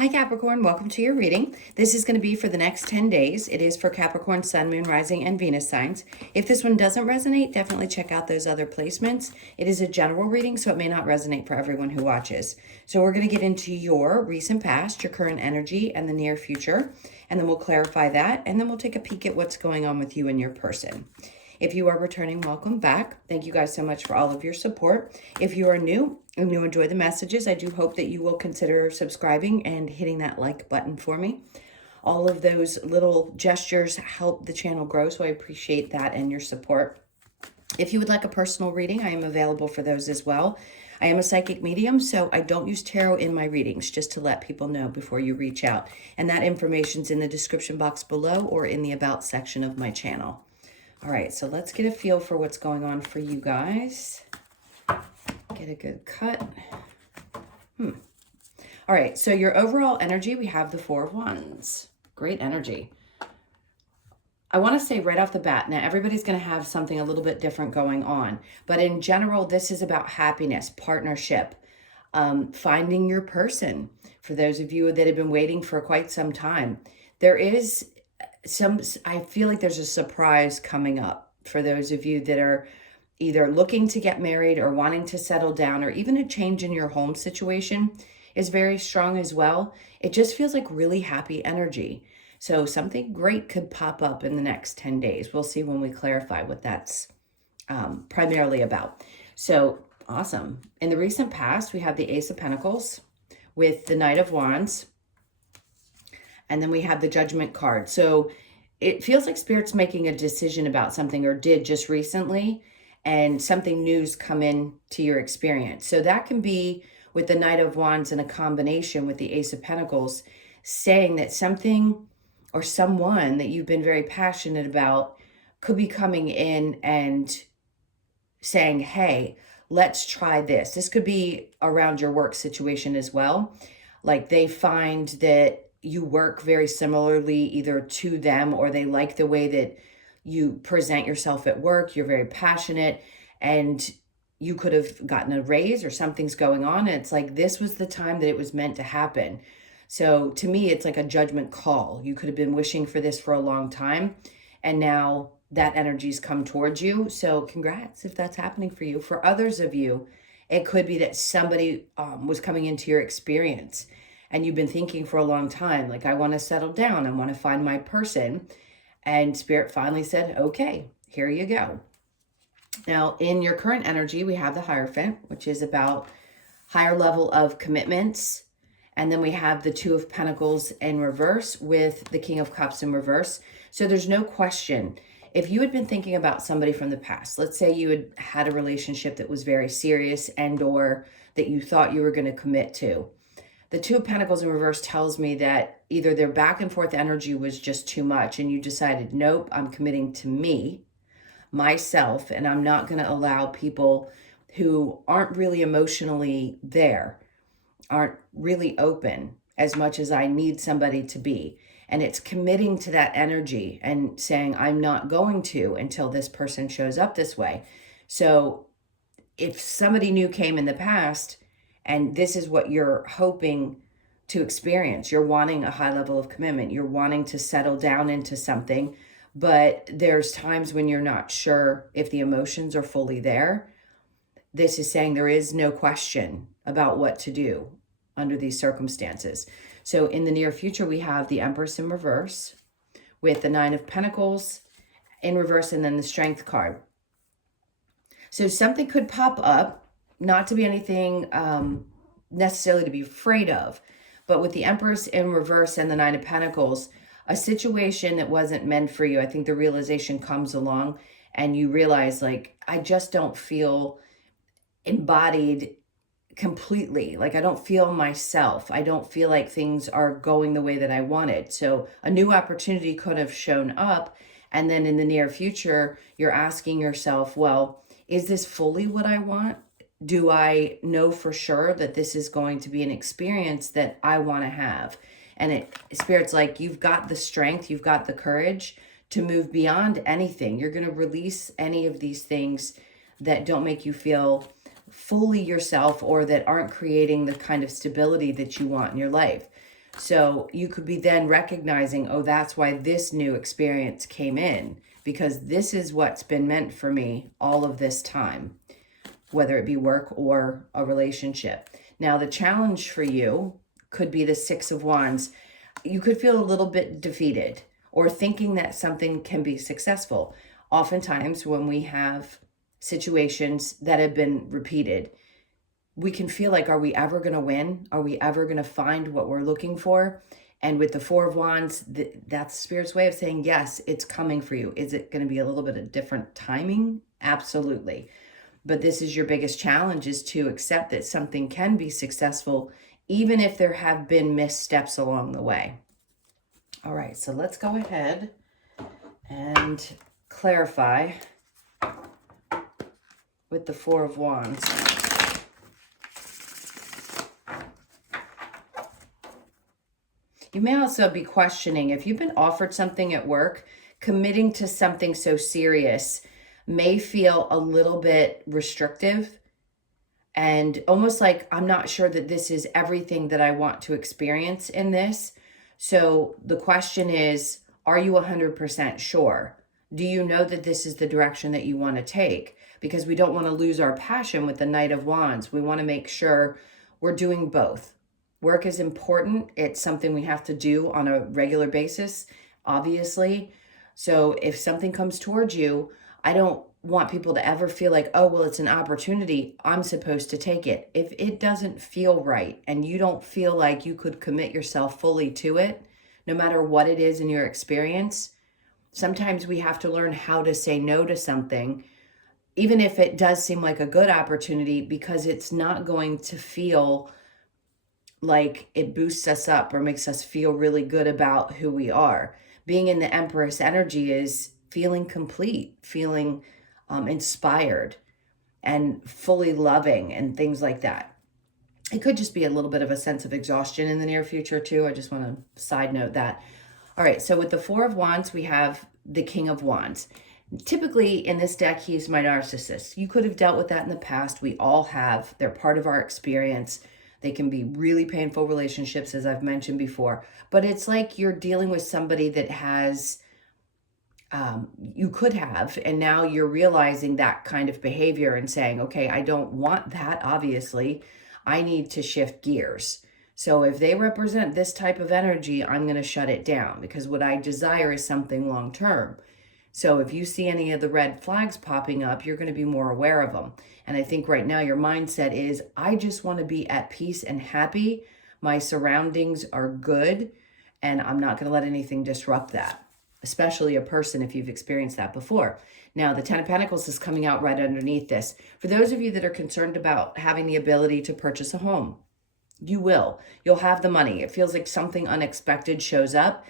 Hi Capricorn, welcome to your reading. This is going to be for the next 10 days. It is for Capricorn, Sun, Moon, Rising, and Venus signs. If this one doesn't resonate, definitely check out those other placements. It is a general reading, so it may not resonate for everyone who watches. So we're going to get into your recent past, your current energy, and the near future, and then we'll clarify that, and then we'll take a peek at what's going on with you and your person. If you are returning, welcome back. Thank you guys so much for all of your support. If you are new and you enjoy the messages, I do hope that you will consider subscribing and hitting that like button for me. All of those little gestures help the channel grow, so I appreciate that and your support. If you would like a personal reading, I am available for those as well. I am a psychic medium, so I don't use tarot in my readings, just to let people know before you reach out. And that information's in the description box below or in the About section of my channel. All right, so let's get a feel for what's going on for you guys. Get a good cut. All right, so your overall energy, we have the Four of Wands. Great energy. I want to say right off the bat, now everybody's going to have something a little bit different going on. But in general, this is about happiness, partnership, finding your person. For those of you that have been waiting for quite some time, there is I feel like there's a surprise coming up for those of you that are either looking to get married or wanting to settle down, or even a change in your home situation is very strong as well. It just feels like really happy energy. So something great could pop up in the next 10 days. We'll see when we clarify what that's primarily about. So awesome. In the recent past, we have the Ace of Pentacles with the Knight of Wands. And then we have the Judgment card. So it feels like Spirit's making a decision about something, or did just recently, and something new's come in to your experience. So that can be with the Knight of Wands in a combination with the Ace of Pentacles, saying that something or someone that you've been very passionate about could be coming in and saying, hey, let's try this. This could be around your work situation as well. Like they find that you work very similarly either to them, or they like the way that you present yourself at work. You're very passionate, and you could have gotten a raise or something's going on. And it's like, this was the time that it was meant to happen. So to me, it's like a judgment call. You could have been wishing for this for a long time, and now that energy's come towards you. So congrats if that's happening for you. For others of you, it could be that somebody was coming into your experience, and you've been thinking for a long time, like, I want to settle down, I want to find my person. And Spirit finally said, okay, here you go. Now, in your current energy, we have the Hierophant, which is about higher level of commitments. And then we have the Two of Pentacles in reverse with the King of Cups in reverse. So there's no question. If you had been thinking about somebody from the past, let's say you had had a relationship that was very serious and or that you thought you were going to commit to, the Two of Pentacles in reverse tells me that either their back and forth energy was just too much and you decided, nope, I'm committing to me, myself, and I'm not going to allow people who aren't really emotionally there, aren't really open as much as I need somebody to be. And it's committing to that energy and saying, I'm not going to until this person shows up this way. So if somebody new came in the past, and this is what you're hoping to experience, you're wanting a high level of commitment, you're wanting to settle down into something, but there's times when you're not sure if the emotions are fully there. This is saying there is no question about what to do under these circumstances. So in the near future, we have the Empress in reverse with the Nine of Pentacles in reverse, and then the Strength card. So something could pop up, not to be anything necessarily to be afraid of, but with the Empress in reverse and the Nine of Pentacles, a situation that wasn't meant for you, I think the realization comes along and you realize, like, I just don't feel embodied completely. Like, I don't feel myself. I don't feel like things are going the way that I wanted. So a new opportunity could have shown up. And then in the near future, you're asking yourself, well, is this fully what I want? Do I know for sure that this is going to be an experience that I want to have? And Spirit's like, you've got the strength, you've got the courage to move beyond anything. You're going to release any of these things that don't make you feel fully yourself or that aren't creating the kind of stability that you want in your life. So you could be then recognizing, oh, that's why this new experience came in, because this is what's been meant for me all of this time, whether it be work or a relationship. Now, the challenge for you could be the Six of Wands. You could feel a little bit defeated or thinking that something can be successful. Oftentimes, when we have situations that have been repeated, we can feel like, are we ever going to win? Are we ever going to find what we're looking for? And with the Four of Wands, that's Spirit's way of saying, yes, it's coming for you. Is it going to be a little bit of different timing? Absolutely. But this is your biggest challenge, is to accept that something can be successful, even if there have been missteps along the way. All right, so let's go ahead and clarify with the Four of Wands. You may also be questioning if you've been offered something at work, committing to something so serious may feel a little bit restrictive and almost like, I'm not sure that this is everything that I want to experience in this. So the question is, are you 100% sure? Do you know that this is the direction that you want to take? Because we don't want to lose our passion with the Knight of Wands. We want to make sure we're doing both. Work is important. It's something we have to do on a regular basis, obviously. So if something comes towards you, I don't want people to ever feel like, oh, well, it's an opportunity, I'm supposed to take it. If it doesn't feel right and you don't feel like you could commit yourself fully to it, no matter what it is in your experience, sometimes we have to learn how to say no to something, even if it does seem like a good opportunity, because it's not going to feel like it boosts us up or makes us feel really good about who we are. Being in the Empress energy is feeling complete, feeling inspired and fully loving and things like that. It could just be a little bit of a sense of exhaustion in the near future too. I just want to side note that. All right, so with the Four of Wands, we have the King of Wands. Typically in this deck, he's my narcissist. You could have dealt with that in the past. We all have. They're part of our experience. They can be really painful relationships, as I've mentioned before. But it's like you're dealing with somebody that has, you could have, and now you're realizing that kind of behavior and saying, okay, I don't want that, obviously. I need to shift gears. So if they represent this type of energy, I'm going to shut it down, because what I desire is something long-term. So if you see any of the red flags popping up, you're going to be more aware of them. And I think right now your mindset is, I just want to be at peace and happy. My surroundings are good, and I'm not going to let anything disrupt that, especially a person if you've experienced that before. Now, the Ten of Pentacles is coming out right underneath this. For those of you that are concerned about having the ability to purchase a home, you will. You'll have the money. It feels like something unexpected shows up.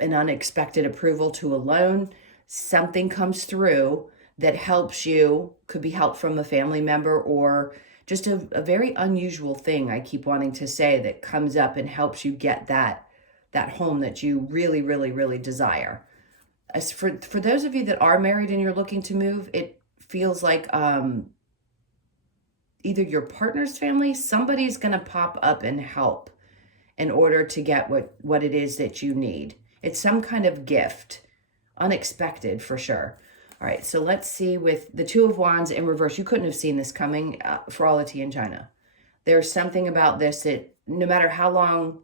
An unexpected approval to a loan, something comes through that helps you, could be help from a family member or just a very unusual thing, I keep wanting to say, that comes up and helps you get that home that you really, really, really desire. As for those of you that are married and you're looking to move, it feels like either your partner's family, somebody's going to pop up and help in order to get what it is that you need. It's some kind of gift, unexpected for sure. All right, so let's see with the Two of Wands in reverse. You couldn't have seen this coming for all of tea in China. There's something about this that no matter how long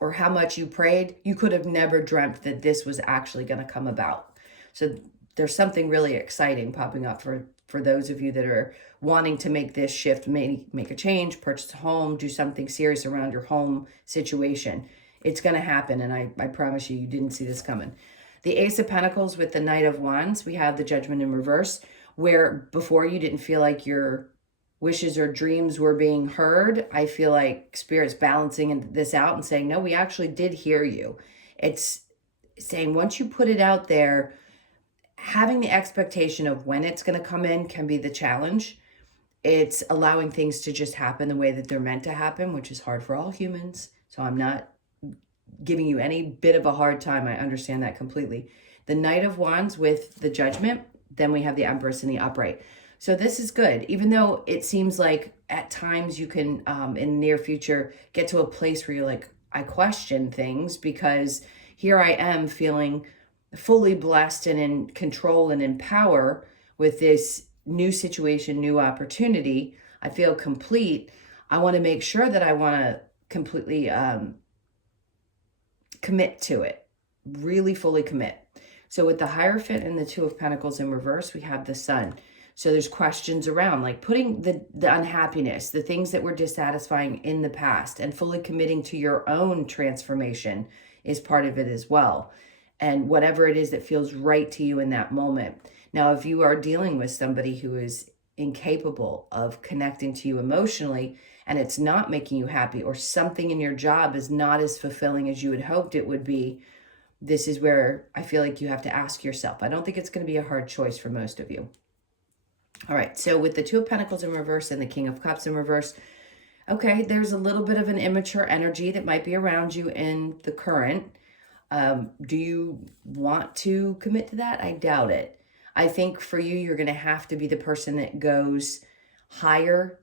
or how much you prayed, you could have never dreamt that this was actually going to come about. So there's something really exciting popping up for those of you that are wanting to make this shift, make a change, purchase a home, do something serious around your home situation. It's going to happen, and I promise you didn't see this coming. The Ace of Pentacles with the Knight of Wands, we have the Judgment in reverse, where before you didn't feel like your wishes or dreams were being heard. I feel like Spirit's balancing this out and saying, no, we actually did hear you. It's saying once you put it out there, having the expectation of when it's going to come in can be the challenge. It's allowing things to just happen the way that they're meant to happen, which is hard for all humans. So I'm not giving you any bit of a hard time. I understand that completely. The Knight of Wands with the Judgment, then we have the Empress in the upright. So this is good, even though it seems like at times you can, in the near future, get to a place where you're like, I question things because here I am feeling fully blessed and in control and in power with this new situation, new opportunity. I feel complete. I want to make sure that I want to completely commit to it, really fully commit. So with the Hierophant and the Two of Pentacles in reverse, we have the Sun. So there's questions around like putting the unhappiness, the things that were dissatisfying in the past, and fully committing to your own transformation is part of it as well. And whatever it is that feels right to you in that moment. Now, if you are dealing with somebody who is incapable of connecting to you emotionally and it's not making you happy, or something in your job is not as fulfilling as you had hoped it would be, this is where I feel like you have to ask yourself. I don't think it's going to be a hard choice for most of you. All right, so with the Two of Pentacles in reverse and the King of Cups in reverse, okay, there's a little bit of an immature energy that might be around you in the current. Do you want to commit to that? I doubt it. I think for you, you're going to have to be the person that goes higher,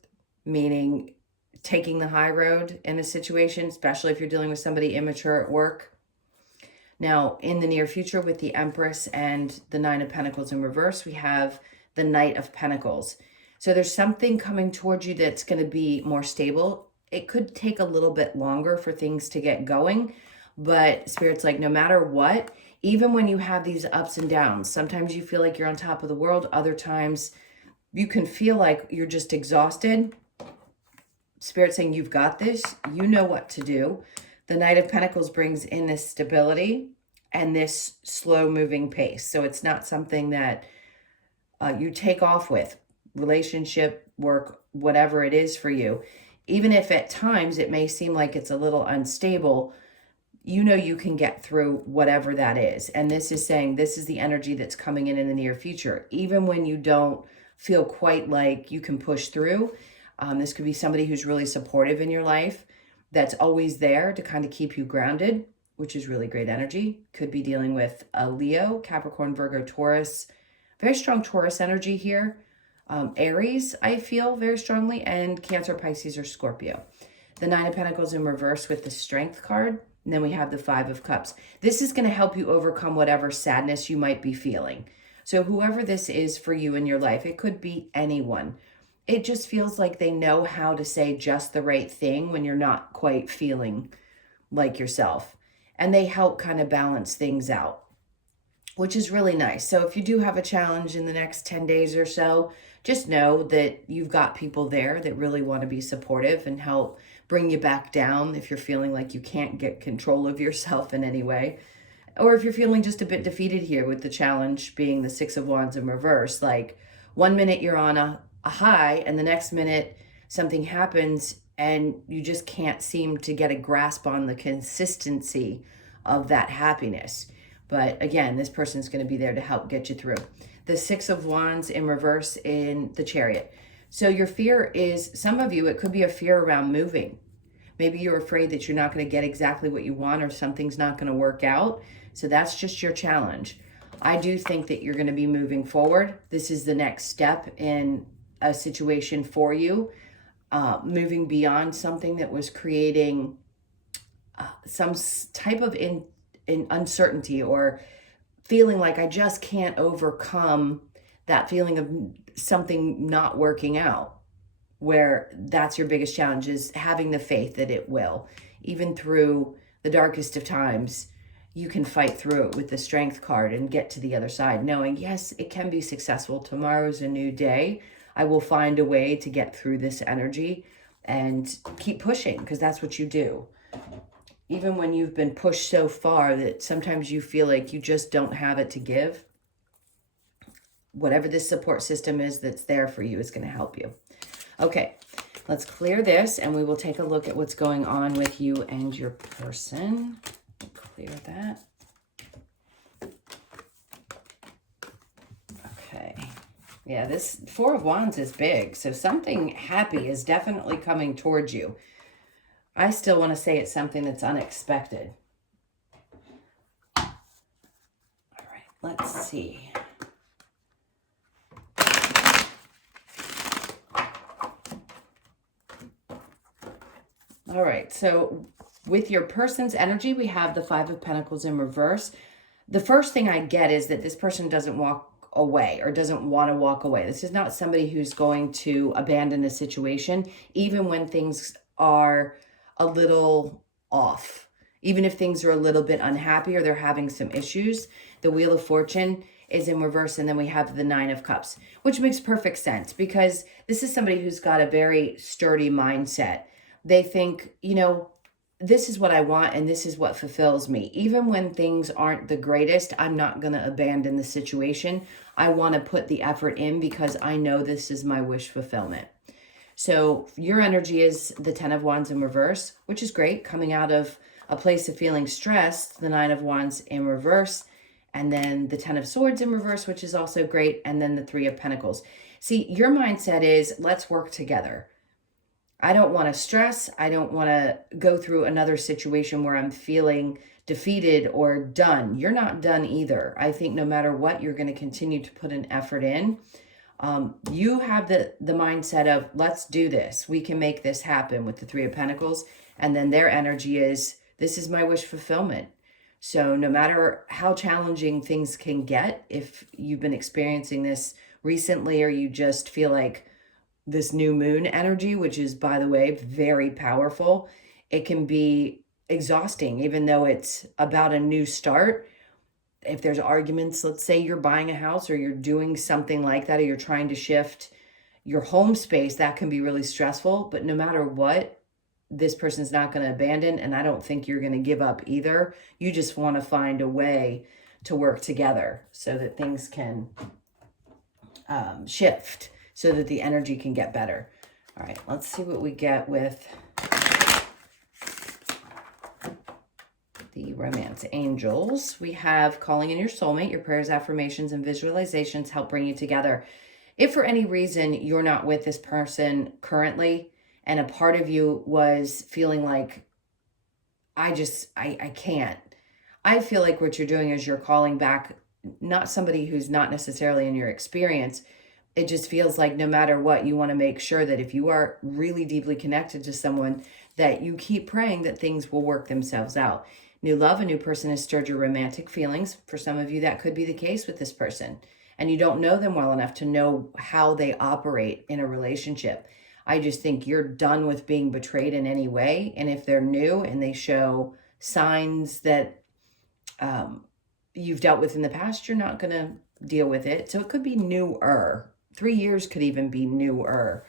meaning taking the high road in a situation, especially if you're dealing with somebody immature at work. Now, in the near future, with the Empress and the Nine of Pentacles in reverse, we have the Knight of Pentacles. So there's something coming towards you that's going to be more stable. It could take a little bit longer for things to get going, but Spirit's like, no matter what, even when you have these ups and downs, sometimes you feel like you're on top of the world. Other times you can feel like you're just exhausted. Spirit's saying, you've got this. You know what to do. The Knight of Pentacles brings in this stability and this slow moving pace. So it's not something that you take off with. Relationship, work, whatever it is for you. Even if at times it may seem like it's a little unstable, you know you can get through whatever that is. And this is saying this is the energy that's coming in the near future. Even when you don't feel quite like you can push through, this could be somebody who's really supportive in your life, that's always there to kind of keep you grounded, which is really great energy. Could be dealing with a Leo, Capricorn, Virgo, Taurus. Very strong Taurus energy here. Aries, I feel very strongly, and Cancer, Pisces, or Scorpio. The Nine of Pentacles in reverse with the Strength card. And then we have the Five of Cups. This is going to help you overcome whatever sadness you might be feeling. So whoever this is for you in your life, it could be anyone. It just feels like they know how to say just the right thing when you're not quite feeling like yourself. And they help kind of balance things out, which is really nice. So if you do have a challenge in the next 10 days or so, just know that you've got people there that really want to be supportive and help bring you back down if you're feeling like you can't get control of yourself in any way. Or if you're feeling just a bit defeated here with the challenge being the Six of Wands in reverse. Like 1 minute you're on a high and the next minute something happens and you just can't seem to get a grasp on the consistency of that happiness. But again, this person's going to be there to help get you through. The Six of Wands in reverse in the Chariot. So your fear is, some of you, it could be a fear around moving. Maybe you're afraid that you're not going to get exactly what you want, or something's not going to work out. So that's just your challenge. I do think that you're going to be moving forward. This is the next step in a situation for you. Moving beyond something that was creating some type of in uncertainty, or feeling like I just can't overcome that feeling of something not working out, where that's your biggest challenge, is having the faith that it will. Even through the darkest of times, you can fight through it with the Strength card and get to the other side, knowing, yes, it can be successful. Tomorrow's a new day. I will find a way to get through this energy and keep pushing, because that's what you do. Even when you've been pushed so far that sometimes you feel like you just don't have it to give, whatever this support system is that's there for you is going to help you. Okay, let's clear this and we will take a look at what's going on with you and your person. Clear that. Okay. Yeah, this Four of Wands is big. So something happy is definitely coming towards you. I still want to say it's something that's unexpected. All right, let's see. All right, so with your person's energy, we have the Five of Pentacles in reverse. The first thing I get is that this person doesn't walk away or doesn't want to walk away. This is not somebody who's going to abandon a situation, even when things are a little off. Even if things are a little bit unhappy or they're having some issues, the Wheel of Fortune is in reverse, and then we have the Nine of Cups, which makes perfect sense because this is somebody who's got a very sturdy mindset. They think, you know, this is what I want and this is what fulfills me. Even when things aren't the greatest, I'm not going to abandon the situation. I want to put the effort in because I know this is my wish fulfillment. So your energy is the Ten of Wands in reverse, which is great, coming out of a place of feeling stressed, the Nine of Wands in reverse, and then the Ten of Swords in reverse, which is also great, and then the Three of Pentacles. See, your mindset is, let's work together. I don't want to stress. I don't want to go through another situation where I'm feeling defeated or done. You're not done either. I think no matter what, you're going to continue to put an effort in. You have the mindset of, let's do this. We can make this happen with the Three of Pentacles. And then their energy is, this is my wish fulfillment. So no matter how challenging things can get, if you've been experiencing this recently or you just feel like this new moon energy, which is, by the way, very powerful, it can be exhausting, even though it's about a new start. If there's arguments, let's say you're buying a house or you're doing something like that, or you're trying to shift your home space, that can be really stressful. But no matter what, this person's not going to abandon, and I don't think you're going to give up either. You just want to find a way to work together so that things can shift, so that the energy can get better. All right, let's see what we get with the romance angels. We have calling in your soulmate. Your prayers, affirmations, and visualizations help bring you together. If for any reason you're not with this person currently, and a part of you was feeling like, I can't. I feel like what you're doing is you're calling back, not somebody who's not necessarily in your experience. It just feels like no matter what, you want to make sure that if you are really deeply connected to someone, that you keep praying that things will work themselves out. New love, a new person has stirred your romantic feelings. For some of you, that could be the case with this person. And you don't know them well enough to know how they operate in a relationship. I just think you're done with being betrayed in any way. And if they're new and they show signs that you've dealt with in the past, you're not going to deal with it. So it could be newer. 3 years could even be newer.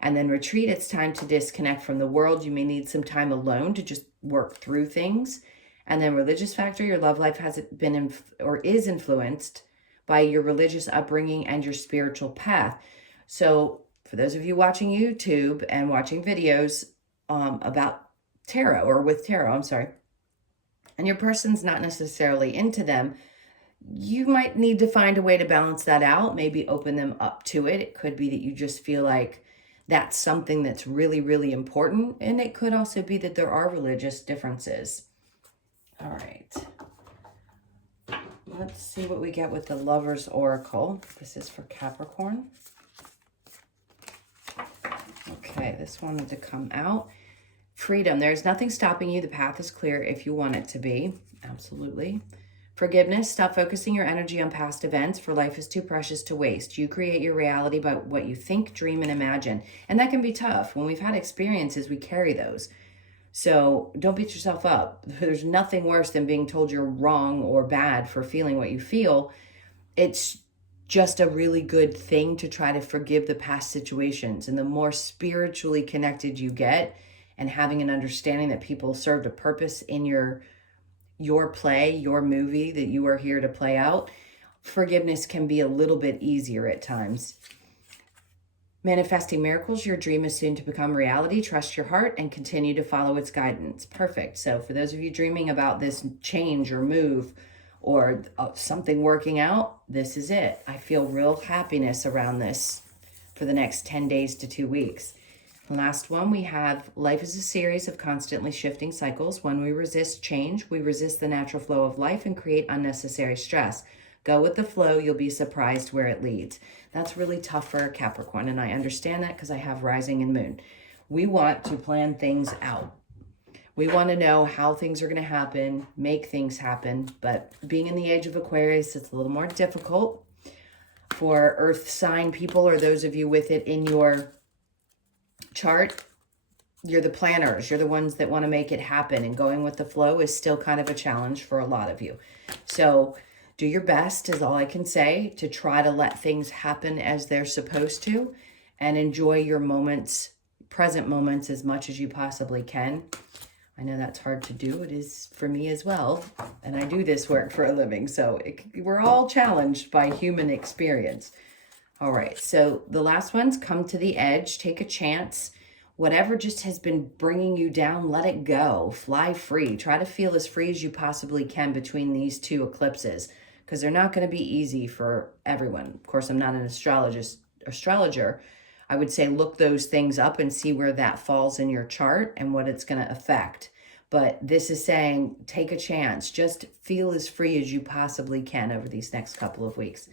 And then retreat, it's time to disconnect from the world. You may need some time alone to just work through things. And then religious factor, your love life has been or is influenced by your religious upbringing and your spiritual path. So for those of you watching YouTube and watching videos about tarot, or with tarot, and your person's not necessarily into them, you might need to find a way to balance that out, maybe open them up to it. It could be that you just feel like that's something that's really, really important. And it could also be that there are religious differences. All right. Let's see what we get with the Lover's Oracle. This is for Capricorn. Okay, this wanted to come out. Freedom. There's nothing stopping you. The path is clear if you want it to be. Absolutely. Forgiveness. Stop focusing your energy on past events, for life is too precious to waste. You create your reality by what you think, dream, and imagine. And that can be tough. When we've had experiences, we carry those. So don't beat yourself up. There's nothing worse than being told you're wrong or bad for feeling what you feel. It's just a really good thing to try to forgive the past situations. And the more spiritually connected you get, and having an understanding that people served a purpose in your play, your movie that you are here to play out, forgiveness can be a little bit easier at times. Manifesting miracles, your dream is soon to become reality. Trust your heart and continue to follow its guidance. Perfect. So for those of you dreaming about this change or move or something working out, this is it. I feel real happiness around this for the next 10 days to 2 weeks. Last one, we have life is a series of constantly shifting cycles. When we resist change, we resist the natural flow of life and create unnecessary stress. Go with the flow. You'll be surprised where it leads. That's really tough for a Capricorn, and I understand that because I have rising and moon. We want to plan things out. We want to know how things are going to happen, make things happen. But being in the age of Aquarius, it's a little more difficult for earth sign people, or those of you with it in your chart. You're the planners. You're the ones that want to make it happen. And going with the flow is still kind of a challenge for a lot of you. So do your best, is all I can say, to try to let things happen as they're supposed to, and enjoy your moments, present moments, as much as you possibly can. I know that's hard to do. It is for me as well. And I do this work for a living. So we're all challenged by human experience. All right. So the last one's come to the edge. Take a chance. Whatever just has been bringing you down, let it go. Fly free. Try to feel as free as you possibly can between these two eclipses, because they're not going to be easy for everyone. Of course, I'm not an astrologer. I would say look those things up and see where that falls in your chart and what it's going to affect. But this is saying take a chance. Just feel as free as you possibly can over these next couple of weeks.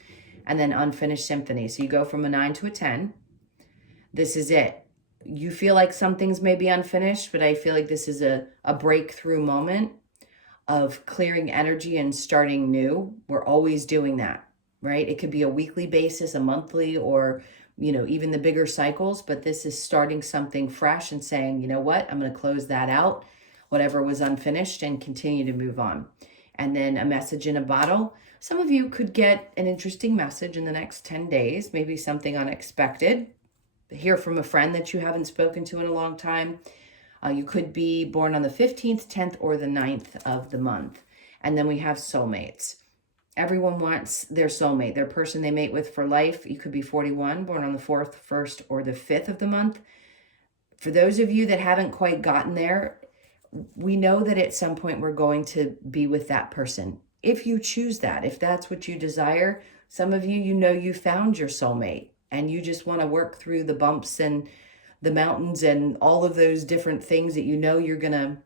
And then unfinished symphony. So you go from a 9 to a 10. This is it. You feel like some things may be unfinished, but I feel like this is a breakthrough moment of clearing energy and starting new. We're always doing that, right? It could be a weekly basis, a monthly, or, you know, even the bigger cycles, but this is starting something fresh and saying, you know what, I'm going to close that out, whatever was unfinished, and continue to move on. And then a message in a bottle. Some of you could get an interesting message in the next 10 days, maybe something unexpected. Hear from a friend that you haven't spoken to in a long time. You could be born on the 15th, 10th, or the 9th of the month. And then we have soulmates. Everyone wants their soulmate, their person they mate with for life. You could be 41, born on the 4th, 1st, or the 5th of the month. For those of you that haven't quite gotten there, we know that at some point we're going to be with that person. If you choose that, if that's what you desire, some of you, you know you found your soulmate and you just want to work through the bumps and the mountains and all of those different things that you know you're going to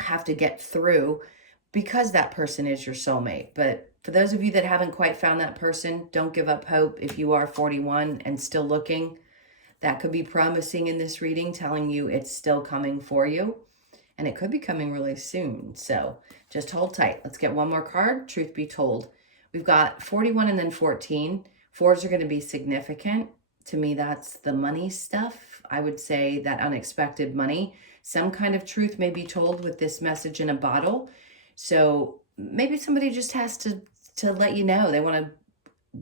have to get through because that person is your soulmate. But for those of you that haven't quite found that person, don't give up hope. If you are 41 and still looking, that could be promising in this reading, telling you it's still coming for you. And it could be coming really soon. So just hold tight. Let's get one more card. Truth be told, we've got 41 and then 14. Fours are going to be significant. To me, that's the money stuff. I would say that unexpected money. Some kind of truth may be told with this message in a bottle. So maybe somebody just has to let you know. They want to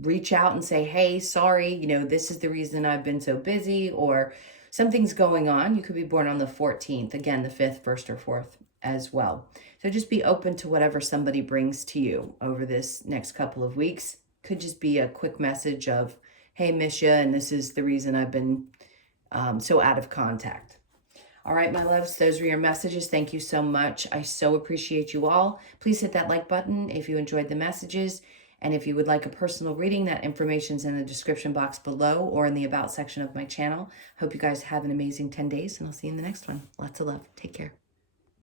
reach out and say, hey, sorry, you know, this is the reason I've been so busy, or something's going on. You could be born on the 14th, again, the 5th, 1st, or 4th as well. So just be open to whatever somebody brings to you over this next couple of weeks. Could just be a quick message of, hey, miss ya, and this is the reason I've been so out of contact. All right, my loves, those are your messages. Thank you so much. I so appreciate you all. Please hit that like button if you enjoyed the messages. And if you would like a personal reading, that information's in the description box below or in the About section of my channel. Hope you guys have an amazing 10 days, and I'll see you in the next one. Lots of love. Take care.